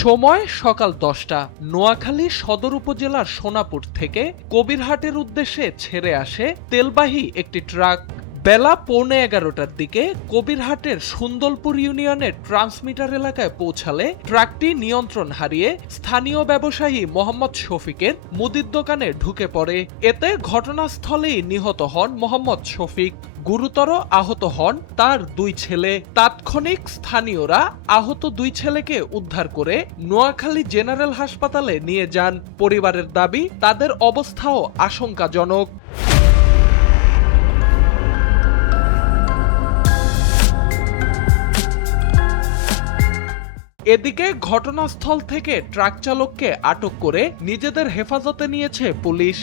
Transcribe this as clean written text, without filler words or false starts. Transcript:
সময় সকাল 10টা। নোয়াখালী সদর উপজেলার সোনাপুর থেকে কবিরহাটের উদ্দেশ্যে ছেড়ে আসে তেলবাহী একটি ট্রাক। বেলা 11:15টার দিকে কবিরহাটের সুন্দরপুর ইউনিয়নের ট্রান্সমিটার এলাকায় পৌঁছালে ট্রাকটি নিয়ন্ত্রণ হারিয়ে স্থানীয় ব্যবসায়ী মোহাম্মদ শফিকের মুদির দোকানে ঢুকে পড়ে। এতে ঘটনাস্থলেই নিহত হন মোহাম্মদ শফিক। গুরুতর আহত হন তার দুই ছেলে। তাৎক্ষণিক স্থানীয়রা আহত দুই ছেলেকে উদ্ধার করে নোয়াখালী জেনারেল হাসপাতালে নিয়ে যান। পরিবারের দাবি, তাদের অবস্থাও আশঙ্কাজনক। এদিকে ঘটনাস্থল থেকে ট্রাক চালককে আটক করে নিজেদের হেফাজতে নিয়েছে পুলিশ।